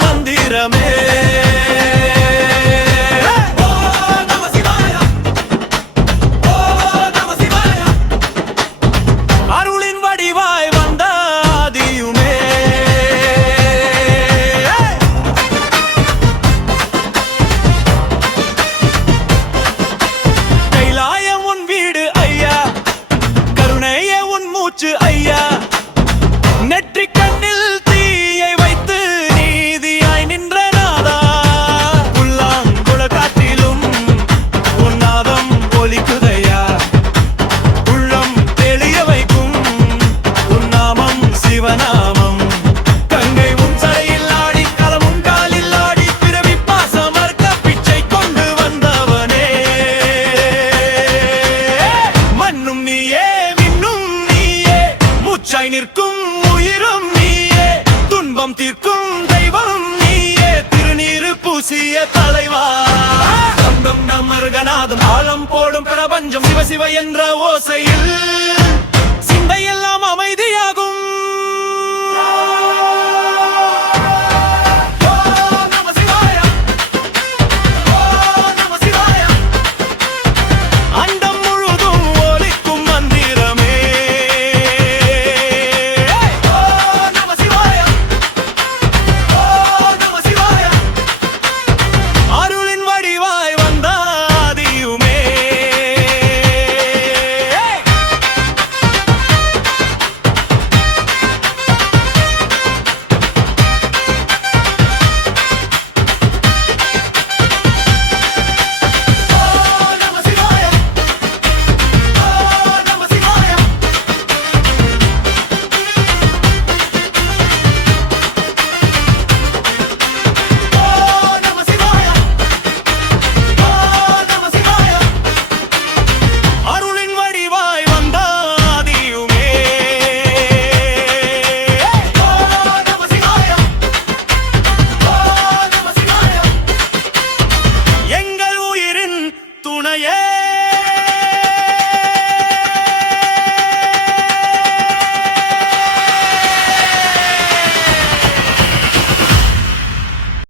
மந்திரமே அருளின் வடிவாய் வந்த ஆதியுமே கைலாயம் உன் வீடு ஐயா, கருணையே உன் மூச்சு ஐயா, நெற்றி கண்ணில் தீயை வைத்து நீதியாய் நின்ற நாதா, புல்லாங்குழ காற்றிலும் உன் நாதம் ஒலிக்குதையா, உள்ளம் தெளிய வைக்கும் உன் நாமம் சிவநாமம், கங்கை உன் சரையில் ஆடி களமும் காலில் ஆடி பிறவி பாசமர்க்க பிச்சை கொண்டு வந்தவனே, மண்ணும் நீயே மின்னும் நீயே, மூச்சாய் நிற்கும் உயிரும் நீயே, துன்பம் தீர்க்கும் தெய்வம் நீயே, திருநீரு பூசிய தலைவா, தந்தம் நமர்கநாதம் ஆழம் போடும் பிரபஞ்சம் சிவ சிவ என்ற ஓசையில்